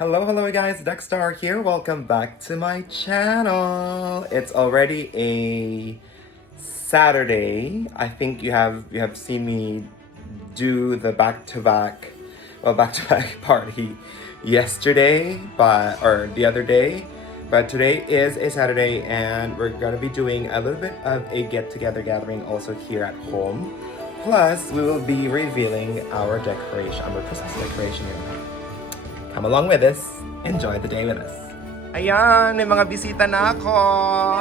Hello guys, Dexstar here. Welcome back to my channel. It's already a Saturday. I think you have seen me do the back-to-back party yesterday, or the other day. But today is a Saturday and we're gonna be doing a little bit of a get-together gathering also here at home. Plus, we will be revealing our Christmas decoration here. Come along with us. Enjoy the day with us. Ayan, may mga bisita na ako.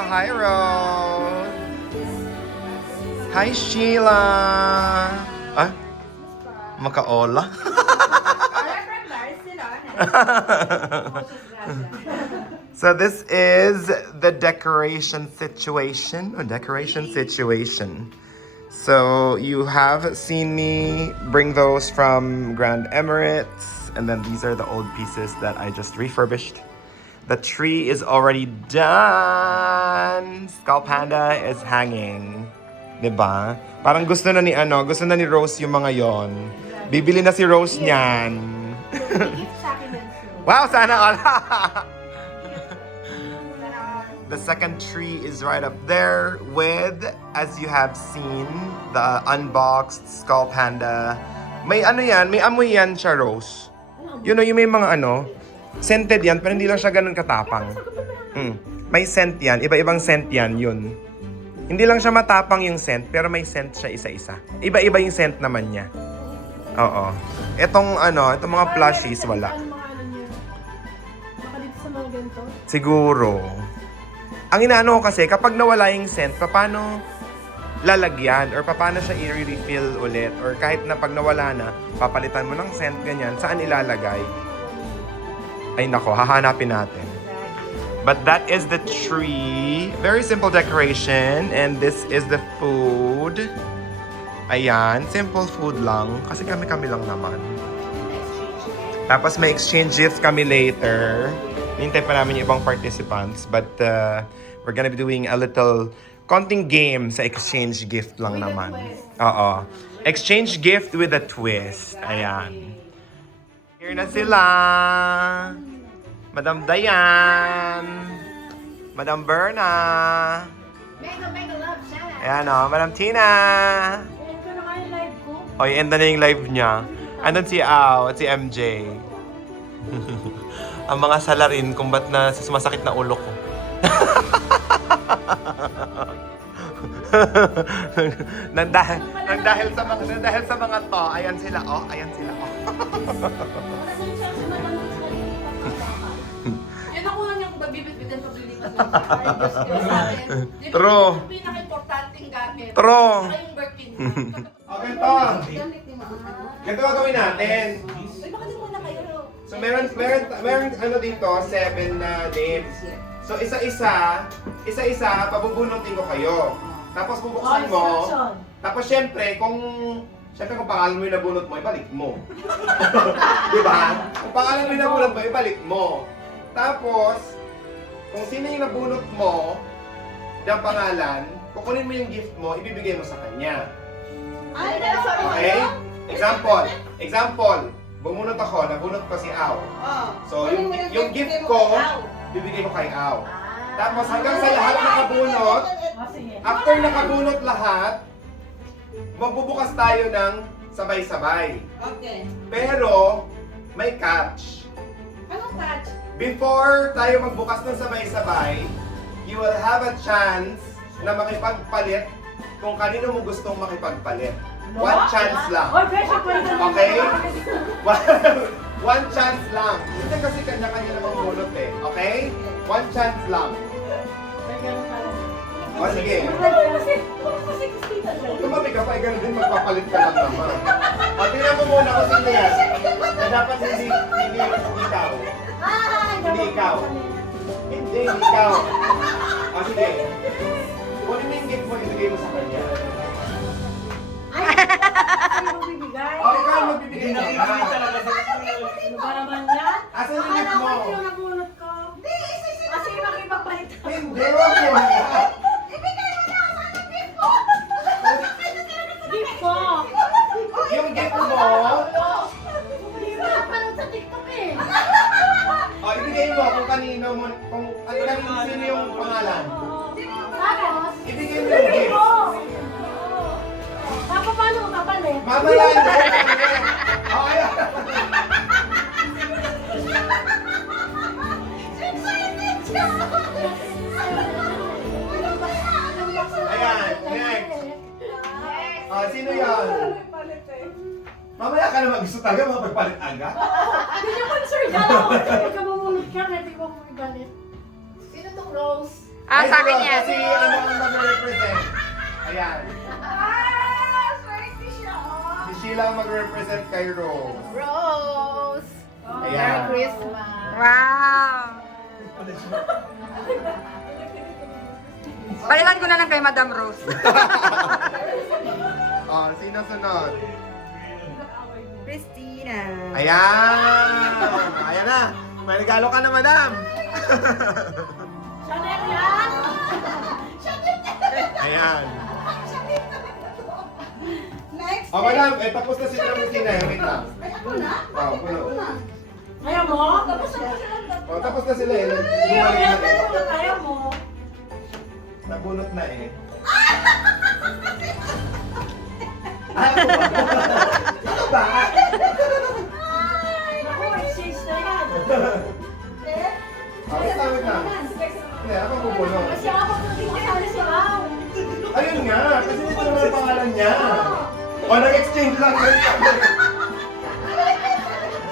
Hi, Rose. Hi, Sheila. Ah, makaola. So this is the decoration situation. So you have seen me bring those from Grand Emirates, and then these are the old pieces that I just refurbished. The tree is already done. Skull Panda is hanging. Diba? Parang gusto na ni Rose yung mga yon. Bibili na si Rose niyan. Wow, sana all. The second tree is right up there with, as you have seen, the unboxed Skull Panda. May may amoy yan siya, Rose. Yung may mga scented yan, pero hindi lang siya ganun katapang. May scent yan, iba-ibang scent yan, yun. Hindi lang siya matapang yung scent, pero may scent siya isa-isa. Iba-iba yung scent naman niya. Oo. Itong mga plushies, wala. Siguro. Ang inaano ko kasi, kapag nawala yung scent, paano lalagyan? Or paano siya i-refill ulit? Or kahit na pag nawala na, papalitan mo ng scent, ganyan, saan ilalagay? Ay nako, hahanapin natin. But that is the tree. Very simple decoration. And this is the food. Ayan, simple food lang. Kasi kami lang naman. Tapos may exchange gift kami later. Hintay pa namin yung ibang participants. But we're gonna be doing a little konting game sa exchange gift lang naman. Oo. Exchange gift with a twist. Ayan. Here na sila. Madam Dayan. Madam Berna. Mega love siya. Ayan Madam Tina. Ito na yung live ko. Oy, end na yung live niya. Andun si Ao at si MJ. Ang mga salarin kung ba't na sumasakit na ulo ko. nang dahil sa mga to, ayan sila. Yan ako lang yung babibit-bitan paglilipas lang siya. Ay, Diyos ko sa akin. True. Yung pinaka-importanting gamit. True. Saka yung Birkin. Okay to. Gamit ni Mama. Ganito gagawin natin. Uy, baka din muna kayo. So meron dito, 7 na names. So isa-isa, pabubunutin ko kayo. Tapos bubuksan mo. Tapos syempre kung pangalan mo yung nabunot mo, ibalik mo. Diba? Kung pangalan mo yung nabunot mo, ibalik mo. Tapos, kung sino yung nabunot mo, yung pangalan, kukunin mo yung gift mo, ibibigay mo sa kanya. Ay, sorry. Okay? Example. Bumunot ako, nabunot ko si Ao. So, yung gift ko, bibigay ko kay Ao. Tapos hanggang sa lahat nakabunot, after nakabunot lahat, magbubukas tayo ng sabay-sabay. Okay. Pero, may catch. Anong catch? Before tayo magbukas ng sabay-sabay, you will have a chance na makipagpalit kung kanino mo gustong makipagpalit. One chance lang. Okay? One chance lang. Hindi kasi kanya-kanya namang bunot eh. Okay? One chance lang. O sige. Tumabi ka pa, gano'n din magpapalit ka lang naman. O tingnan mo muna kung sino yan. Na dapat hindi ikaw. Hindi ikaw. Hindi ikaw. O sige. Kunin mo yung gift mo, ibigay mo sa kanya. O ikaw magbibigay na ikaw. Asan yung gift mo? Hindi, wag mo. Yung gift mo, Hindi mo napanood sa TikTok eh. mo, kung sino yung pangalan. Tapos, Ibigay mo yung gift. Papa, paano mo kapalit? Mamalayan mo. Okay. Ayan, next. Sino yan? Mamaya ka naman gusto talaga makapagpalit agad. Hindi nyo concern ka lang. Huwag ka mamunod ka, hindi ko magalit. Sino tong Rose? Ay, Sa akin siguro, yan. Kasi ano ang mag-represent? Ayan. Swerte siya. Si Sheila ang mag-represent kay Rose. Rose. Ayan. Christmas. Wow! Palitan ko na lang kay Madam Rose. Sino sunod? Christina. Ayan! Ayan na! May regalo ka na, madam! Chanel yan? Ayan. Next. Madam, tapos na si Tramusina. Wait lang. Ay, ako na? Puno. Ayaw mo? Tapos na siya. Tapos na sila eh. Ayaw Bumalik na eh. Ayaw mo? Nabunot na eh. Ano ba? Ano ba? Naku, exchange na yan. Wait lang. Hindi, ako bubunot. Kasi ako hindi ko kasali si Au. Ayun nga, kasi dito naman ang pangalan niya. Nag-exchange lang din kami.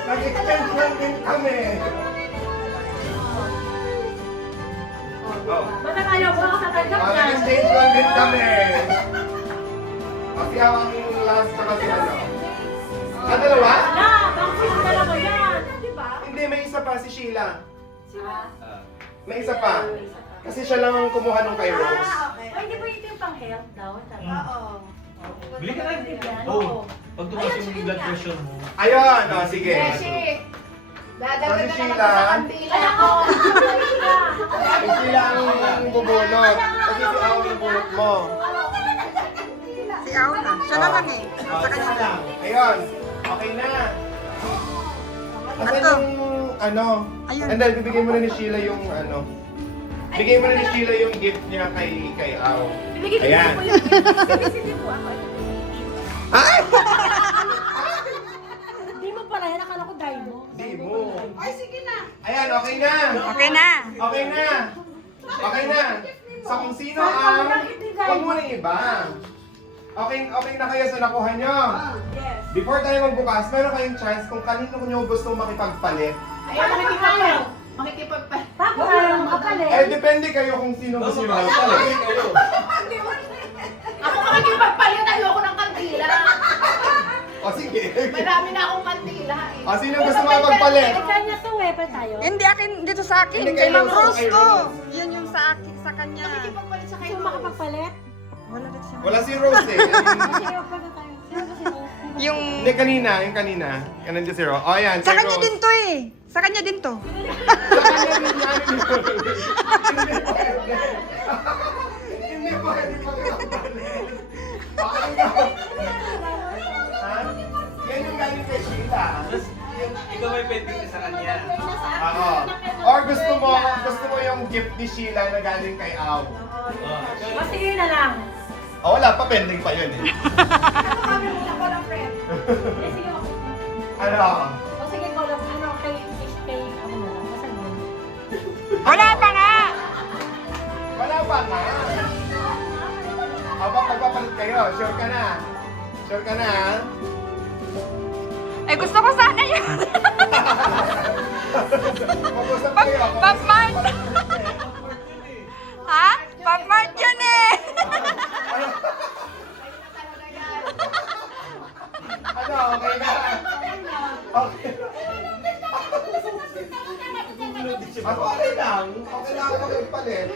Nag-exchange lang din kami. Ba't ayaw mo ako sa tanggap niya? Nag-exchange lang din kami. Kasi ako ang last na kasi ano. Dalawa? Wala, bakit yung dalawa yan? Di ba? Hindi, may isa pa si Sheila. Sila? May isa pa. Kasi siya lang ang kumuha nung kay Rose. Okay. Ay, di ba ito yung pang-health daw? Oo. Bili ka na. Yan, Oo. oo. Pag tumas yung blood pressure mo. Ayun, sige. Beshi, dadagdagan Kasi na naman Sheila. sa kandila Ay, ko. Si Sheila ang bubunot. Kasi si Aw yung bunot mo. Si Auna. Siya na lang eh. Sa kanya na lang. Ayun. Okay na. Asan Ito. yung ano? Ayun. And then, bibigay mo na ni Sheila yung ano. Bigay mo na ni Sheila yung gift niya kay Aw. Ayan. Ay! Hindi mo pala yan, akala ko dahil mo. Di mo. Ay, sige na. Ayan, okay na. Okay na. Okay na. Okay na. So kung sino ang... Huwag mo na iba. Okay na kayo sa nakuha nyo. Yes. Before tayo magbukas, meron kayong chance kung kanino nyo gusto makipagpalit. Ayun, makikipagpalit. Makikipagpalit. Tapos ayaw mo kapalit. Depende kayo kung sino gusto nyo makipagpalit. Ako makikipagpalit. Ayoko ng kandila. O sige. Marami na akong kandila eh. O sino gusto makipagpalit? Ay, kanya to eh, pa tayo. Hindi akin, dito sa akin. Hindi, Kay kay Ma'am Rose, Rose kay ko. Rose. Yan yung sa akin, sa kanya. Makikipagpalit sa kayo. Gusto mo makapagpalit? Wala dito si Ma'am. Wala si Rose eh. Sige, wag pa na tayo. Sino ba si Rose? Yung... Hindi, kanina. Yung kanina. Yan nandiyan si Rose. O yan, Sa kay kanya Rose. din to eh. Sa kanya din to. Sa kanya din yan. Hindi pwede makipagpalit. Okay na. Ha? Yan yung galing kay Sheila. Ikaw may pwede sa kanya. Oo. Or gusto mo yung gift ni Sheila na galing kay Aw. O, sige na lang. Wala pa, pending pa yun eh. Kami muna ko ng friend. Hindi, sige ako. Ano? O, sige, call up. Ano, kay ako na lang. Masan mo? Wala pa nga. Wala pa nga. Aba, magpapalit kayo. Sure ka na? Sure ka na? Eh gusto ko sana yun. Mag-usap kayo. Pop Mart. Ha? Pop Mart yun eh. Ano, okay na? Okay. Ako okay lang. Okay lang ako magpalit.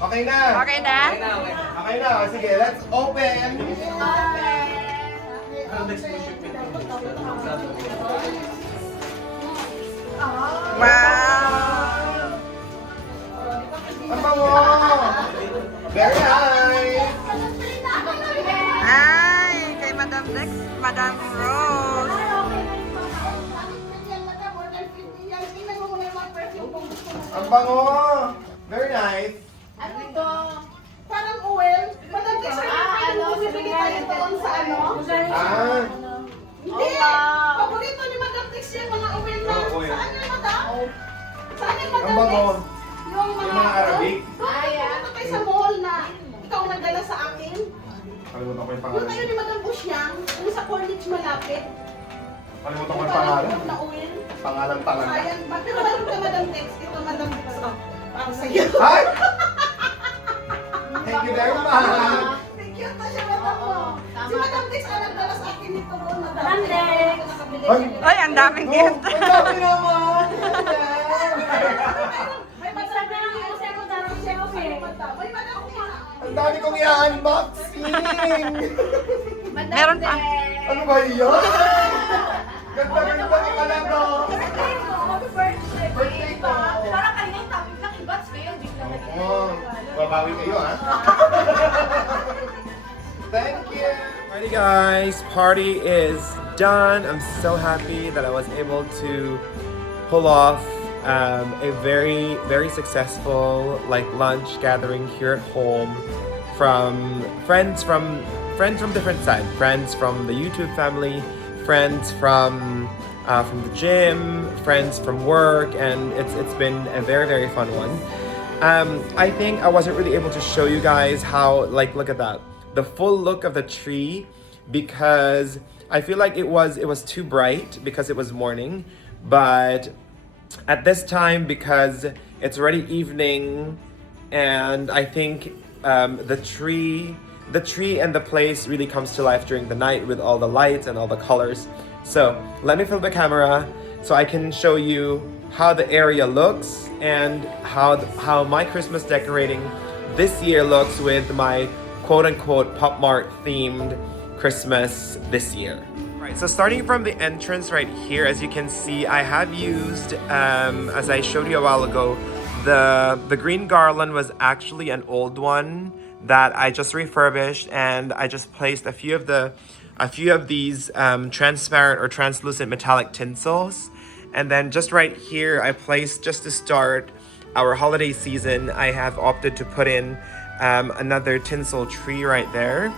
Okay na? Okay na? Okay na. Sige, let's open. Ano next mo shoot with Wow. Ang bango! Very nice! Ay, kay Madam Dex, Madam Rose. Yan, madam, more than 50 years. Tingnan mo muna yung mga perfume kung gusto mo Ang bango! Very nice. Ano ito? Parang oil. Madam Tex, ano, bumibili tayo doon sa ano? Ah, Hindi. Oh, wow. Paborito ni Madam Tex yung mga oil na. Mga oil. Saan yung Madam? Saan yung Madam ang bango. Tex? Yung Yung mga Arabic. Ay, pumunta tayo sa mall na ikaw nagdala sa akin. Kalimutan ko yung Yung pangalan. tayo ni Madam Busyang, yung sa Corniche malapit. Kalimutan ko Yung yung pangalan. parang na oil. Pangalan talaga. Sayang. Bakit meron ka Madam Tex? Ito Madam Tex. Oh, para sa'yo. Hi! Thank you very much. Thank you na siya Madam mo. Si Madam Tex ang nagdala sa akin nito doon. Madam Tex. Ay! Ay, ang daming gift. Ang dami naman! may Madam Tex. May Madam Tex. Ang dami kong i-unboxing! Meron pa. Ano ba yun? Ganda-ganda ni Kalando! Birthday ko! Parang kanina yung topic ng ibats ngayon. Bigla na Oh, babawi kayo ha? Thank you! Alrighty guys, party is done. I'm so happy that I was able to pull off a very, very successful lunch gathering here at home from friends from different sides. Friends from the YouTube family, friends from the gym, friends from work, and it's been a very, very fun one. I think I wasn't really able to show you guys how, look at that, the full look of the tree, because I feel like it was too bright because it was morning, but at this time, because it's already evening, and I think the tree and the place really comes to life during the night with all the lights and all the colors. So let me flip the camera so I can show you how the area looks and how my Christmas decorating this year looks with my quote-unquote Pop Mart themed Christmas this year. Right, so starting from the entrance right here, as you can see, I have used, as I showed you a while ago, the green garland was actually an old one that I just refurbished, and I just placed a few of these transparent or translucent metallic tinsels. And then just right here, I placed, just to start our holiday season, I have opted to put in another tinsel tree right there.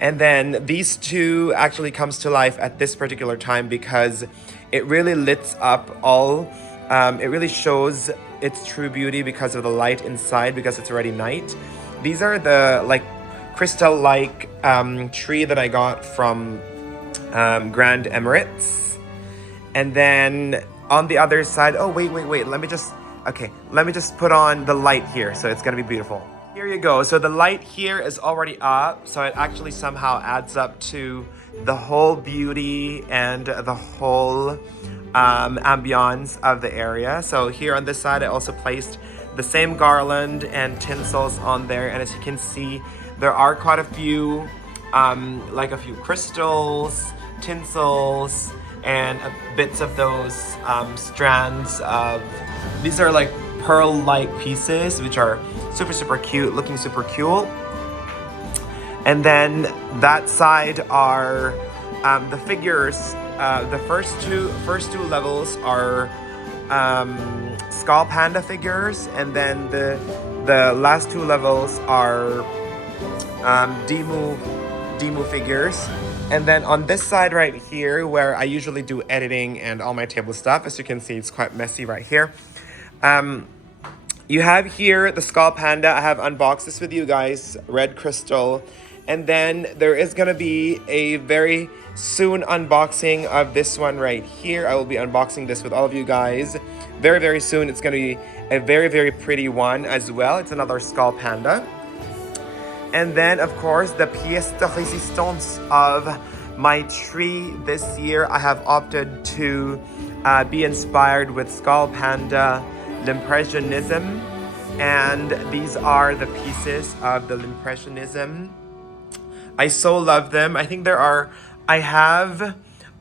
And then these two actually comes to life at this particular time because it really lights up all, it really shows its true beauty because of the light inside, because it's already night. These are the crystal-like tree that I got from Grand Emirates. And then on the other side, oh wait, let me just put on the light here, so it's gonna be beautiful. Here you go. So the light here is already up, so it actually somehow adds up to the whole beauty and the whole ambiance of the area. So here on this side, I also placed the same garland and tinsels on there, and as you can see, there are quite a few, a few crystals, tinsels, and bits of those strands of, these are like pearl-like pieces, which are super cute, looking super cool. And then that side are the figures. The first two levels are Skull Panda figures, and then the last two levels are Demu figures. And then on this side right here, where I usually do editing and all my table stuff, as you can see, it's quite messy right here. You have here the Skull Panda. I have unboxed this with you guys, red crystal. And then there is gonna be a very soon unboxing of this one right here. I will be unboxing this with all of you guys very soon. It's gonna be a very pretty one as well. It's another Skull Panda. And then of course the pièce de résistance of my tree this year, I have opted to be inspired with Skull Panda L'Impressionism, and these are the pieces of the L'Impressionism. I so love them. I think I have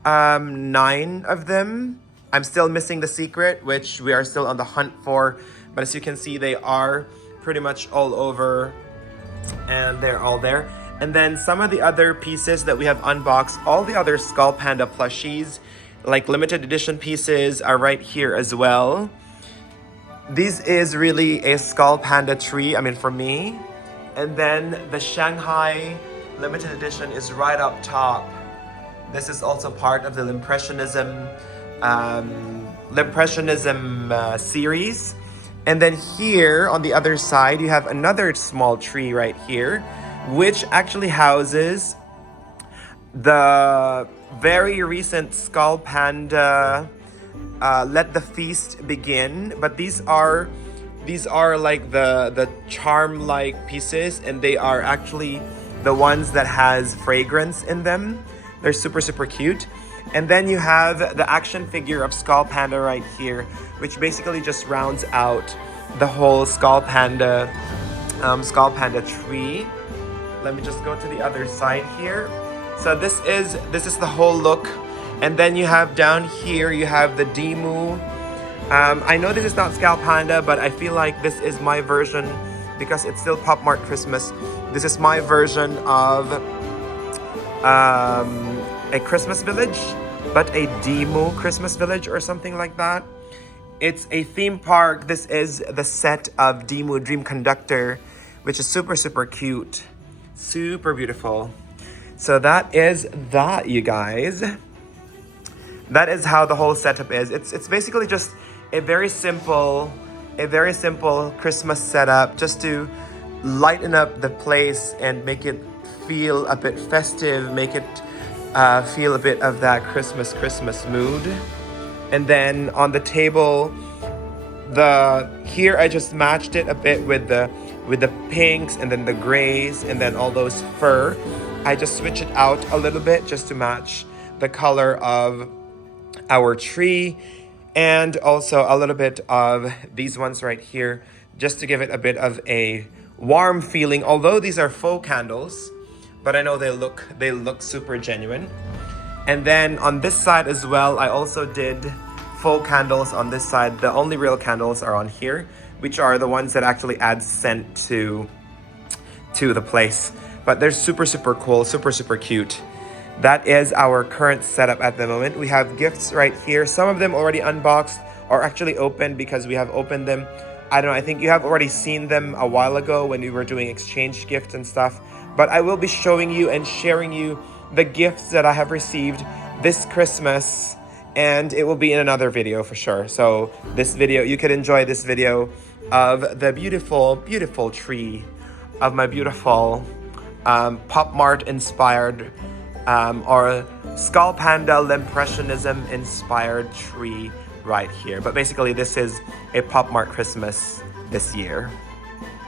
9 of them. I'm still missing the secret, which we are still on the hunt for, but as you can see, they are pretty much all over, and they're all there. And then some of the other pieces that we have unboxed, all the other Skull Panda plushies, like limited edition pieces, are right here as well. This is really a Skull Panda tree, I mean for me. And then the Shanghai limited edition is right up top. This is also part of the Limpressionism series. And then here on the other side, you have another small tree right here, which actually houses the very recent Skull Panda Let the Feast Begin. But these are like the charm-like pieces, and they are actually the ones that has fragrance in them. They're super, super cute. And then you have the action figure of Skull Panda right here, which basically just rounds out the whole Skull Panda tree. Let me just go to the other side here. So this is the whole look. And then you have down here, you have the Demu. I know this is not Skull Panda, but I feel like this is my version, because it's still Pop Mart Christmas. This is my version of a Christmas village, but a Demu Christmas village or something like that. It's a theme park. This is the set of Demu Dream Conductor, which is super, super cute. Super beautiful. So that is that, you guys. That is how the whole setup is. It's basically just a very simple Christmas setup, just to lighten up the place and make it feel a bit festive, make it feel a bit of that Christmas mood. And then on the table, here I just matched it a bit with the pinks and then the grays and then all those fur. I just switch it out a little bit just to match the color of our tree, and also a little bit of these ones right here, just to give it a bit of a warm feeling. Although these are faux candles, but I know they look super genuine. And then on this side as well, I also did faux candles on this side. The only real candles are on here, which are the ones that actually add scent to the place. But they're super, super cool, super, super cute. That is our current setup at the moment. We have gifts right here. Some of them already unboxed or actually opened, because we have opened them. I don't know, I think you have already seen them a while ago when we were doing exchange gifts and stuff. But I will be showing you and sharing you the gifts that I have received this Christmas, and it will be in another video for sure. So this video, you could enjoy this video of the beautiful, beautiful tree of my beautiful Pop Mart inspired or Skull Panda Limpressionism inspired tree right here. But basically this is a Pop Mart Christmas this year.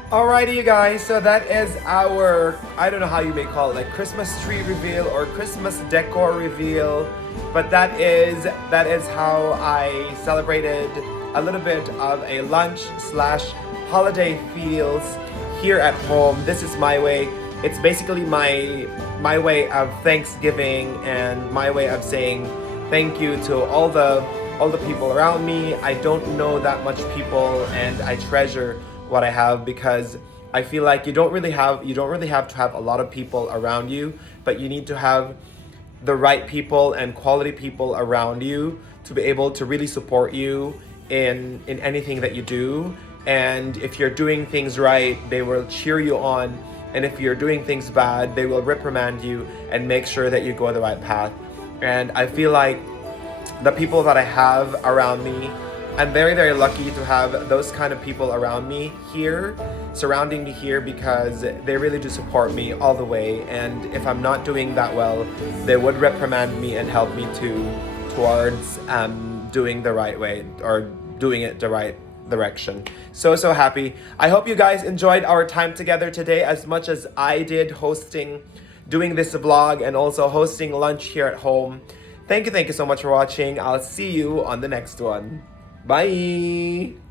Alrighty, you guys, so that is our, I don't know how you may call it, like Christmas tree reveal or Christmas decor reveal, but that is how I celebrated a little bit of a lunch/holiday feels here at home. This is my way. It's basically my way of Thanksgiving and my way of saying thank you to all the people around me. I don't know that much people, and I treasure what I have, because I feel like you don't really have to have a lot of people around you, but you need to have the right people and quality people around you to be able to really support you in anything that you do. And if you're doing things right, they will cheer you on. And if you're doing things bad, they will reprimand you and make sure that you go the right path. And I feel like the people that I have around me, I'm very, very lucky to have those kind of people around me here, surrounding me here, because they really do support me all the way. And if I'm not doing that well, they would reprimand me and help me towards doing the right way, or doing it the right direction. So happy. I hope you guys enjoyed our time together today as much as I did doing this vlog and also hosting lunch here at home. Thank you so much for watching. I'll see you on the next one. Bye!